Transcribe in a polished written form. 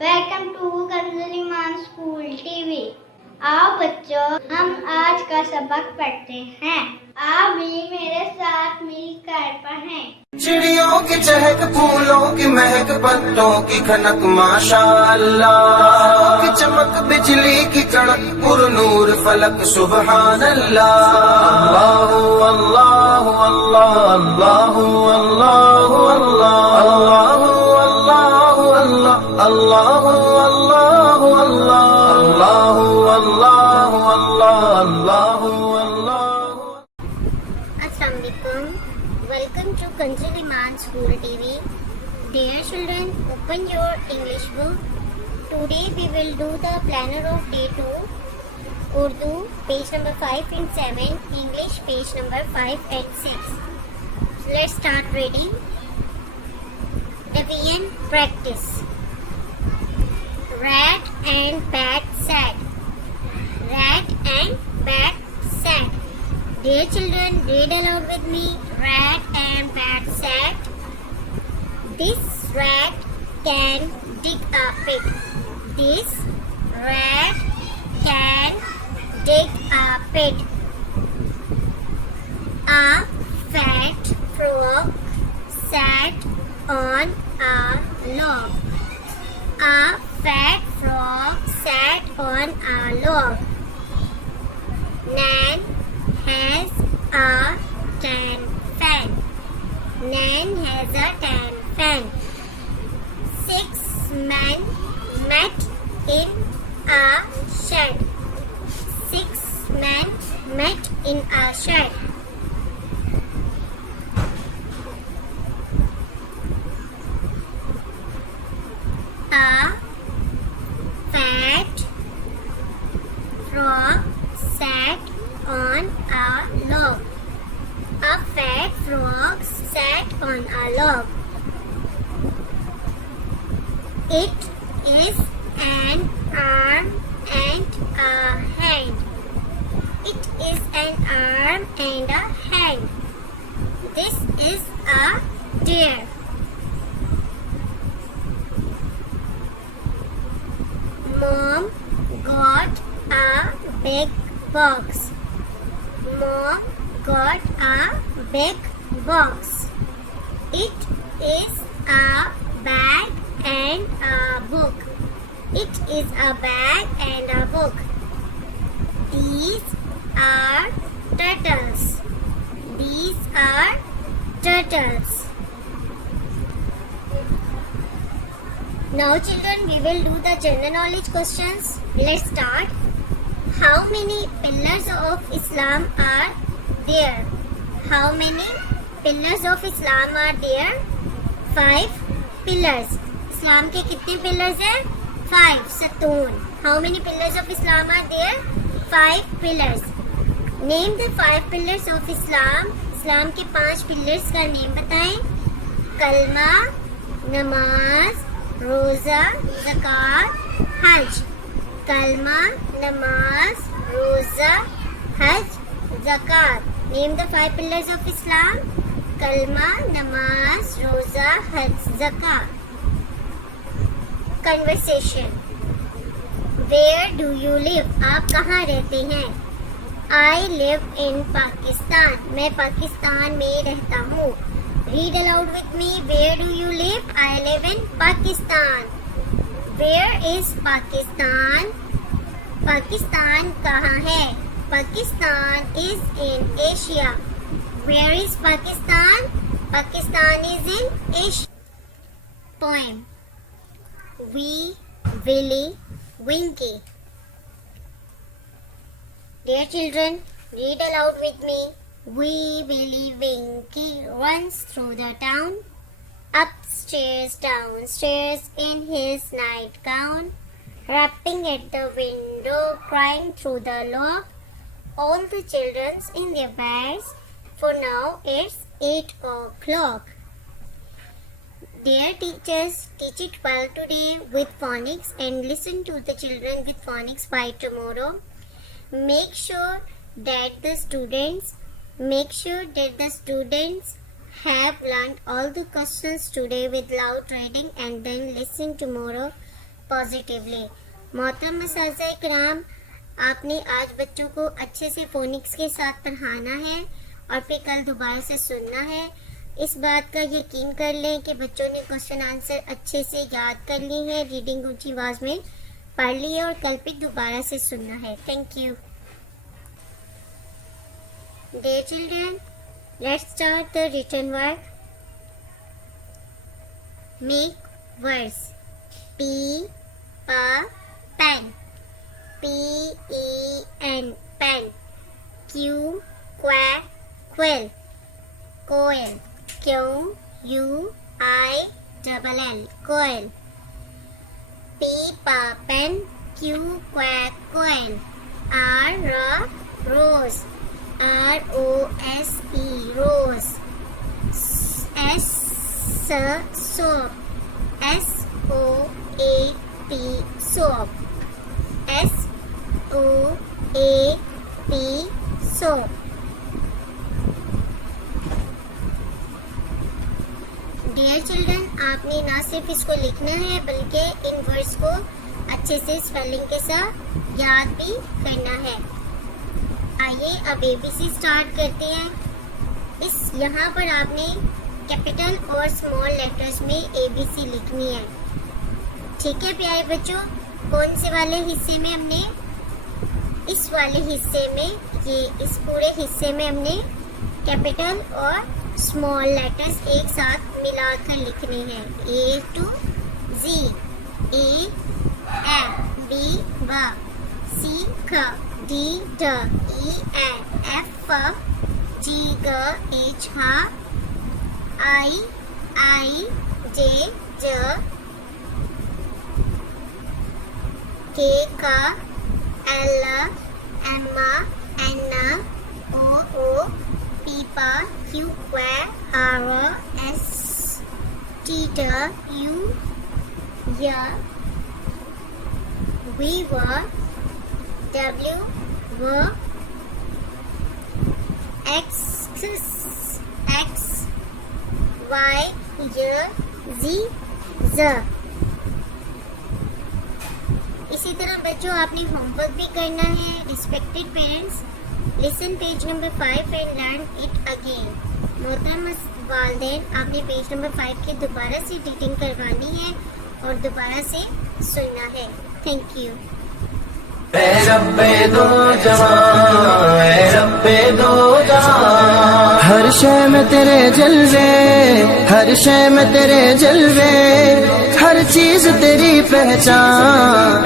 Welcome to कंजलीमान school TV. आओ बच्चों, हम आज का सबक पढ़ते हैं। आप भी मेरे साथ मिलकर पढ़ें। चिड़ियों की चहक, फूलों की महक, पत्तों की खनक, माशाअल्लाह की चमक, बिजली की कड़क, पुरनूर फलक, सुबहान अल्लाह। अल्लाह अल्लाह अल्लाह अल्लाह अल्लाह अल्लाह अल्लाह अल्लाह अल्लाह अल्लाह अल्लाह अल्लाह अल्लाह अल्लाह। Assalamu alaikum. Welcome to Kanjaliman School TV. Dear children, open your English book. Today we will do the planner of day 2. Urdu page number 5 and 7. English page number 5 and 6. Let's start reading. Revision practice. Rat and bat sat. Rat and bat sat. Dear children, read aloud with me. Rat and bat sat. This rat can dig a pit. This rat can dig a pit. A fat frog sat on a log. A fat frog sat on a log. Nan has a tan fan. Nan has a tan fan. 6 men met in a shed. 6 men met in a shed. A fat frog sat on a log. A fat frog sat on a log. It is an arm and a hand. It is an arm and a hand. This is a deer. Mom got a big box. Mom got a big box. It is a bag and a book. It is a bag and a book. These are turtles. These are turtles. Now children, we will do the general knowledge questions. Let's start. How many pillars of Islam are there? How many pillars of Islam are there? 5 pillars. Islam के कितने pillars हैं? 5. सतून. How many pillars of Islam are there? 5 pillars. Name the 5 pillars of Islam. इस्लाम के 5 pillars का name बताएं. कलमा, नमाज, रोजा, ज़कात, हज. कलमा, नमाज, रोजा, हज, ज़कात. Name the 5 pillars of Islam. कलमा, नमाज, रोजा, हज, ज़कात. Conversation. Where do you live? आप कहाँ रहते हैं? I live in Pakistan. मैं पाकिस्तान में रहता हूँ. Read aloud with me. Where do you live? I live in Pakistan. Where is Pakistan? Pakistan कहाँ है? Pakistan is in Asia. Where is Pakistan? Pakistan is in Asia. Poem. Wee Willie Winkie. Dear children, read aloud with me. Wee Willie Winkie runs through the town, upstairs, downstairs in his nightgown, rapping at the window, crying through the log. All the children's in their beds, for now it's 8 o'clock. Dear teachers, teach it well today with phonics and listen to the children with phonics by tomorrow. Make sure that the students have learned all the questions today with loud reading and then listen tomorrow positively. मोहतरम असातिज़ा इकराम, आपने आज बच्चों को अच्छे से phoenix के साथ पढ़ाना है और फिर कल दोबारा से सुनना है। इस बात का यकीन कर लें कि बच्चों ने क्वेश्चन आंसर अच्छे से याद कर लिए हैं, रीडिंग ऊंची आवाज में पढ़ ली है और कल फिर दोबारा से सुनना है। Thank you. Dear children, let's start the written work. Make words. P, pa, pen. P-E-N, pen. Q, quack, quill. Coil. Q-U-I-L-L, coil. P, pa, pen. Q, quack, coil. R, rose. R-O-S-E, rose. S, soap. S-O-A-P, soap. S-O-A-P, soap. Dear children, आपने ना सिर्फ इसको लिखना है बल्कि इन words को अच्छे से स्पेलिंग के साथ याद भी करना है। आइए अब एबीसी स्टार्ट करते हैं। इस यहाँ पर आपने कैपिटल और स्मॉल लेटर्स में एबीसी लिखनी है। ठीक है प्यारे बच्चों, कौन से वाले हिस्से में हमने, इस वाले हिस्से में, ये इस पूरे हिस्से में हमने कैपिटल और स्मॉल लेटर्स एक साथ मिलाकर लिखने हैं। A to Z, A F, B B, C C, D D, E F F, G G, H H, I J J, K K, L M N O O, P P, Q Q, R S T U V W W X Y Z Z। इसी तरह बच्चों आपने homework भी करना है। Respected parents, listen page number 5 and learn it again. मोहतरम वालिदैन, आपने पेज नंबर 5 की दोबारा से रीडिंग करवानी है और दोबारा से सुनना है। Thank you. ऐ रब्बे दो जहां, ऐ रब्बे दो जहां, हर शय में तेरे जलवे, हर शय में तेरे जलवे, हर चीज तेरी पहचान।